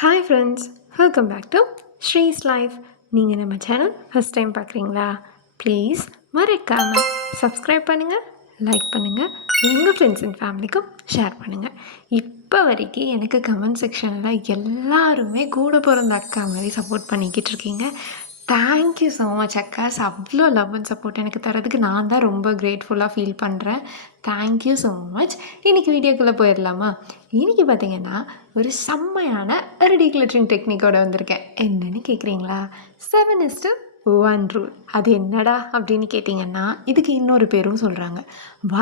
Hi friends, welcome back to Sri's life. நீங்கள் நம்ம channel first time பார்க்குறீங்களா? ப்ளீஸ் மறக்காமல் சப்ஸ்கிரைப் பண்ணுங்கள், லைக் பண்ணுங்கள், உங்கள் ஃப்ரெண்ட்ஸ் அண்ட் ஃபேமிலிக்கும் ஷேர் பண்ணுங்கள். இப்போ வரைக்கும் எனக்கு கமெண்ட் செக்ஷனில் எல்லாருமே கூட பிறந்த அக்கா மாதிரி சப்போர்ட் பண்ணிக்கிட்டு இருக்கீங்க. தேங்க்யூ ஸோ மச் அக்காஸ். அவ்வளோ லவ் அண்ட் சப்போர்ட் எனக்கு தரதுக்கு நான் தான் ரொம்ப கிரேட்ஃபுல்லாக ஃபீல் பண்ணுறேன். Thank you so much. இன்றைக்கி வீடியோக்குள்ளே போயிடலாமா? இன்றைக்கி பார்த்திங்கன்னா ஒரு செம்மையான ஒரு டீக்ளட்டரிங் டெக்னிக்கோடு வந்திருக்கேன். என்னென்னு கேட்குறீங்களா? 7:1 ரூல். அது என்னடா அப்படின்னு கேட்டிங்கன்னா, இதுக்கு இன்னொரு பேரும் சொல்கிறாங்க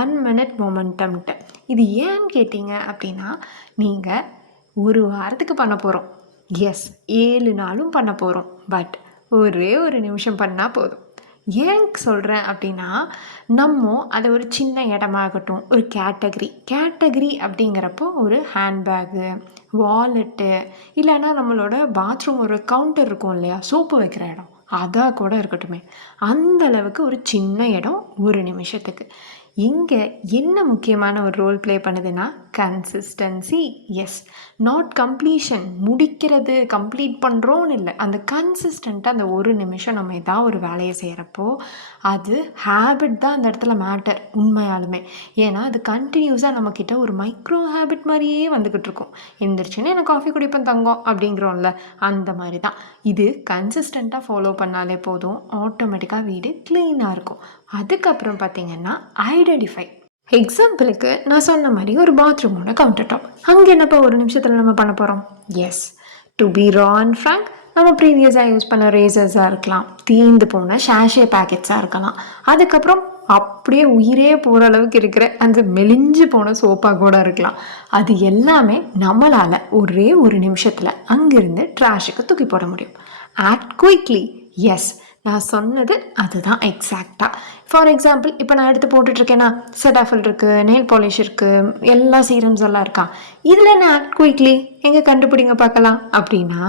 1 மினிட் மொமெண்டம்ட்டு. இது ஏன்னு கேட்டிங்க அப்படின்னா, நீங்கள் ஒரு வாரத்துக்கு பண்ண போகிறோம். எஸ், 7 நாளும் பண்ண போகிறோம். பட் ஒரே ஒரு நிமிஷம் பண்ணால் போதும். ஏன் சொல்கிறேன் அப்படின்னா, நம்ம அதை ஒரு சின்ன இடமாகட்டும், ஒரு கேட்டகரி அப்படிங்கிறப்போ ஒரு ஹேண்ட்பேகு, வாலெட்டு, இல்லைன்னா நம்மளோட பாத்ரூம் ஒரு கவுண்டர் இருக்கும் இல்லையா, சோப்பு வைக்கிற இடம், அதாக கூட இருக்கட்டுமே, அந்த அளவுக்கு ஒரு சின்ன இடம் ஒரு நிமிஷத்துக்கு. இங்கே என்ன முக்கியமான ஒரு ரோல் ப்ளே பண்ணுதுன்னா கன்சிஸ்டன்சி. எஸ், நாட் கம்ப்ளீஷன், முடிக்கிறது கம்ப்ளீட் பண்ணுறோன்னு இல்லை, அந்த கன்சிஸ்டண்ட்டாக அந்த ஒரு நிமிஷம் நம்ம ஏதாவது ஒரு வேலையை செய்கிறப்போ அது ஹேபிட் தான் அந்த இடத்துல மேட்டர் உண்மையாலுமே. ஏன்னா அது கண்டினியூஸாக நம்மக்கிட்ட ஒரு மைக்ரோ ஹேபிட் மாதிரியே வந்துக்கிட்டு இருக்கும். எந்திரிச்சுன்னு எனக்கு காஃபி குடிப்பேன் தங்கம் அப்படிங்கிறோம்ல, அந்த மாதிரி தான் இது. கன்சிஸ்டண்ட்டாக ஃபாலோ பண்ணாலே போதும், ஆட்டோமேட்டிக்காக வீடு க்ளீனாக இருக்கும். அதுக்கப்புறம் பார்த்திங்கன்னா ஐடென்டிஃபை. எக்ஸாம்பிளுக்கு நான் சொன்ன மாதிரி ஒரு பாத்ரூமோட கவுண்டர் டாப், அங்கே என்னப்போ ஒரு நிமிஷத்தில் நம்ம பண்ண போகிறோம்? Yes, to be raw and frank, நம்ம ப்ரீவியஸாக யூஸ் பண்ண ரேசர்ஸாக இருக்கலாம், தீந்து போன ஷாஷே பேக்கெட்ஸாக இருக்கலாம், அதுக்கப்புறம் அப்படியே உயிரே போகிற அளவுக்கு இருக்கிற அந்த மெலிஞ்சு போன சோப்பாக கூட இருக்கலாம். அது எல்லாமே நம்மளால் ஒரே ஒரு நிமிஷத்தில் அங்கேருந்து ட்ராஷுக்கு தூக்கி போட முடியும். Act quickly. எஸ், நான் சொன்னது அதுதான் எக்ஸாக்டாக. ஃபார் எக்ஸாம்பிள், இப்போ நான் எடுத்து போட்டுட்ருக்கேன்னா, செடாஃபில் இருக்குது, நெயில் பாலிஷ் இருக்குது, எல்லா சீரம்ஸ் எல்லாம் இருக்கா, இதில் என்ன ஆக்ட் குயிக்லி எங்கே கண்டுபிடிங்க பார்க்கலாம் அப்படின்னா,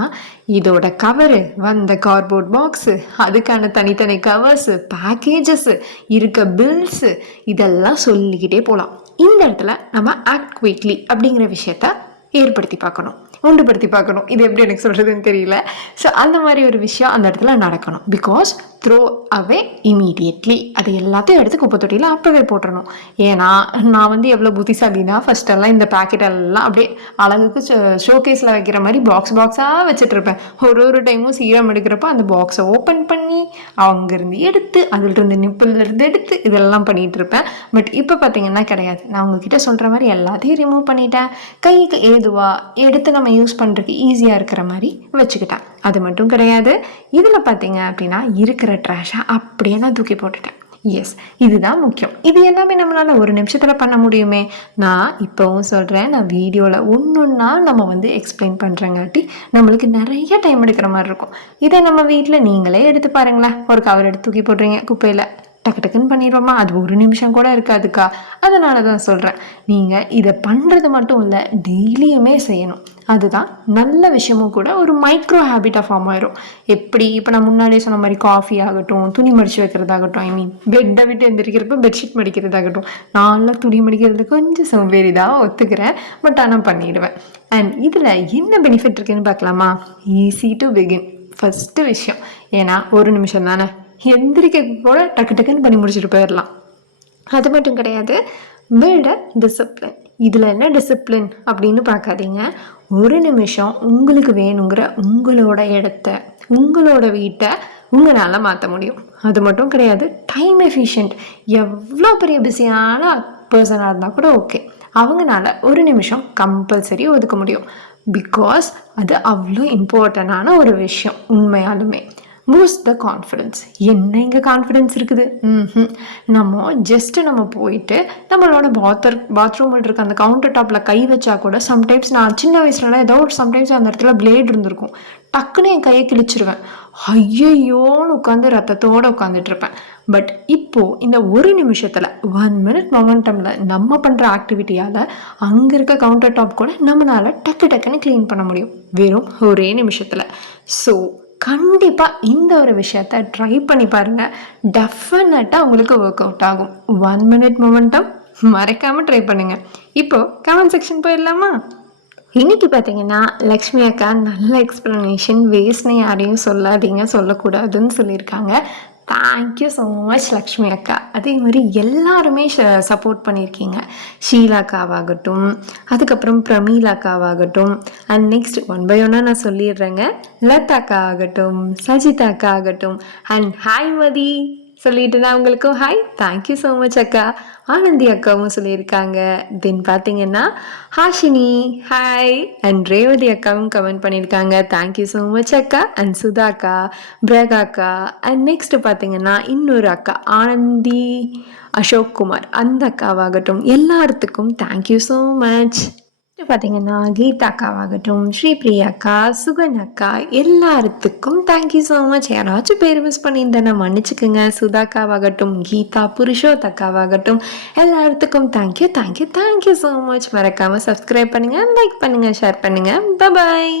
இதோட கவரு, வந்த கார்ட்போர்ட் பாக்ஸு, அதுக்கான தனித்தனி கவர்ஸு, பேக்கேஜஸ்ஸு, இருக்க பில்ஸு, இதெல்லாம் சொல்லிக்கிட்டே போகலாம். இந்த இடத்துல நம்ம ஆக்ட் குயிக்லி அப்படிங்கிற விஷயத்த ஏற்படுத்தி பார்க்கணும், உண்டுபடுத்தி பார்க்கணும். இது எப்படி எனக்கு சொல்கிறதுன்னு தெரியல. ஸோ அந்த மாதிரி ஒரு விஷயம் அந்த இடத்துல நடக்கணும். பிகாஸ் த்ரோ அவே இமீடியட்லி, அது எல்லாத்தையும் எடுத்து குப்பை தொட்டியில் அப்போவே போட்டுடணும். ஏன்னா நான் எவ்வளோ புத்திசாலினா, ஃபஸ்ட்டெல்லாம் இந்த பேக்கெட்டெல்லாம் அப்படியே அழகுக்கு ஷோகேஸில் வைக்கிற மாதிரி பாக்ஸாக வச்சுட்ருப்பேன். ஒரு டைமும் சீரம் எடுக்கிறப்போ அந்த பாக்ஸை ஓப்பன் பண்ணி அங்கேருந்து எடுத்து, அதிலிருந்து நிப்பிள்லேருந்து எடுத்து இதெல்லாம் பண்ணிகிட்டு இருப்பேன். பட் இப்போ பார்த்திங்கன்னா கிடையாது. நான் உங்ககிட்ட சொல்கிற மாதிரி எல்லாத்தையும் ரிமூவ் பண்ணிட்டேன். கைக்கு ஏதுவாக எடுத்து நம்ம யூஸ் பண்ணுறதுக்கு ஈஸியாக இருக்கிற மாதிரி வச்சுக்கிட்டேன். அது மட்டும் கிடையாது, இதில் பார்த்தீங்க அப்படின்னா இருக்கிற ட்ராஷை அப்படியே நான் தூக்கி போட்டுட்டேன். எஸ், இதுதான் முக்கியம். இது எல்லாமே நம்மளால் ஒரு நிமிஷத்தில் பண்ண முடியுமே. நான் இப்போவும் சொல்கிறேன், நான் வீடியோவில் ஒன்றா நம்ம எக்ஸ்பிளைன் பண்ணுறங்காட்டி நம்மளுக்கு நிறைய டைம் எடுக்கிற மாதிரி இருக்கும். இதை நம்ம வீட்டில் நீங்களே எடுத்து பாருங்களேன். ஒரு கவர் எடுத்து தூக்கி போடுறீங்க குப்பையில், டக்குன்னு பண்ணிடுவோமா? அது ஒரு நிமிஷம் கூட இருக்காதுக்கா. அதனால தான் சொல்கிறேன், நீங்கள் இதை பண்ணுறது மட்டும் இல்லை, டெய்லியுமே செய்யணும். அதுதான் நல்ல விஷயமும் கூட. ஒரு மைக்ரோ ஹேபிட்டாக ஃபார்ம் ஆயிரும். எப்படி இப்போ நான் முன்னாடியே சொன்ன மாதிரி காஃபி ஆகட்டும், துணி மடித்து வைக்கிறதாகட்டும், பெட்டை விட்டு எந்திரிக்கிறப்ப பெட்ஷீட் மடிக்கிறதாகட்டும், நான்லாம் துணி மடிக்கிறது கொஞ்சம் சோம்பேறி தான், ஒத்துக்கிறேன். பட் ஆனால் பண்ணிடுவேன். அண்ட் இதில் என்ன பெனிஃபிட் இருக்குதுன்னு பார்க்கலாமா? Easy to begin. ஃபஸ்ட்டு விஷயம், ஏன்னா ஒரு நிமிஷம் தானே, எந்திரிக்க கூட டக்குன்னு பண்ணி முடிச்சுட்டு போயிடலாம். அது மட்டும் கிடையாது, பில்ட் அ டிசிப்ளின். இதில் என்ன டிசிப்ளின் அப்படின்னு பார்க்காதீங்க. ஒரு நிமிஷம் உங்களுக்கு வேணுங்கிற உங்களோட இடத்த, உங்களோட வீட்டை உங்களால் மாற்ற முடியும். அது மட்டும் கிடையாது, டைம் எஃபிஷியன்ட். எவ்வளோ பெரிய பிஸியான பர்சனாக இருந்தால் கூட ஓகே, அவங்களால ஒரு நிமிஷம் கம்பல்சரி ஒதுக்க முடியும். பிகாஸ் அது அவ்வளோ இம்பார்ட்டண்டான ஒரு விஷயம் உண்மையாலுமே. பூஸ்ட் த கான்ஃபிடென்ஸ். என்ன இங்கே கான்ஃபிடென்ஸ் இருக்குது? நம்ம போயிட்டு நம்மளோட பாத்ரூமில் இருக்க அந்த கவுண்டர் டாப்பில் கை வச்சா கூட, சம்டைம்ஸ் நான் சின்ன வயசுலலாம் ஏதோ ஒரு சம்டைம்ஸ் அந்த இடத்துல பிளேட் இருந்திருக்கும், டக்குன்னு என் கையை கிழிச்சிருவேன். ஐயோன்னு உட்காந்து ரத்தத்தோடு உட்காந்துட்ருப்பேன். பட் இப்போது இந்த ஒரு நிமிஷத்தில் 1 மினிட் மொமெண்டமில் நம்ம பண்ணுற ஆக்டிவிட்டியால் அங்கே இருக்க கவுண்டர் டாப் கூட நம்மளால் டக்குன்னு க்ளீன் பண்ண முடியும், வெறும் ஒரே நிமிஷத்தில். ஸோ கண்டிப்பாக இந்த ஒரு விஷயத்தை ட்ரை பண்ணி பாருங்கள். டெஃபினட்டாக உங்களுக்கு ஒர்க் அவுட் ஆகும். 1 மினிட் மொமெண்டம் மறக்காமல் ட்ரை பண்ணுங்கள். இப்போது கமெண்ட் செக்ஷன் போயிடலாமா? இன்னைக்கு பார்த்தீங்கன்னா, லக்ஷ்மி அக்கா நல்ல எக்ஸ்ப்ளனேஷன் வேஸ்ட்ன்னு யாரையும் சொல்லாதீங்க, சொல்லக்கூடாதுன்னு சொல்லியிருக்காங்க. தேங்க்யூ ஸோ மச் லக்ஷ்மி அக்கா. அதே மாதிரி எல்லாருமே சப்போர்ட் பண்ணியிருக்கீங்க. ஷீலாக்காவாகட்டும், அதுக்கப்புறம் பிரமீலாக்காவாகட்டும், அண்ட் நெக்ஸ்ட் ஒன் பை ஒன்னாக நான் சொல்லிடுறேங்க. லதாக்கா ஆகட்டும், சஜிதாக்கா ஆகட்டும், அண்ட் ஹாய் மதி சொல்லிட்டு நான் உங்களுக்கும் ஹாய். தேங்க்யூ ஸோ மச் அக்கா. ஆனந்தி அக்காவும் சொல்லியிருக்காங்க. தென் பார்த்தீங்கன்னா ஹாஷினி ஹாய், அண்ட் ரேவதி அக்காவும் கமெண்ட் பண்ணியிருக்காங்க. தேங்க்யூ ஸோ மச் அக்கா. அண்ட் சுதா அக்கா, பிரகா அக்கா, அண்ட் நெக்ஸ்ட் பார்த்தீங்கன்னா இன்னொரு அக்கா ஆனந்தி அசோக் குமார், அந்த அக்காவாகட்டும் எல்லாத்துக்கும் தேங்க்யூ ஸோ மச். பார்த்தீங்கன்னா கீதா அக்காவாகட்டும், ஸ்ரீபிரியா அக்கா, சுகன் அக்கா, எல்லாத்துக்கும் தேங்க்யூ ஸோ மச். யாராச்சும் பேர் மிஸ் பண்ணியிருந்தேன் நான் மன்னிச்சுக்குங்க. சுதாக்காவாகட்டும், கீதா, புருஷோத் அக்காவாகட்டும், எல்லாத்துக்கும் thank you thank you thank you so much. மறக்காமல் சப்ஸ்கிரைப் பண்ணுங்கள், லைக் பண்ணுங்கள், ஷேர் பண்ணுங்கள். பாய்.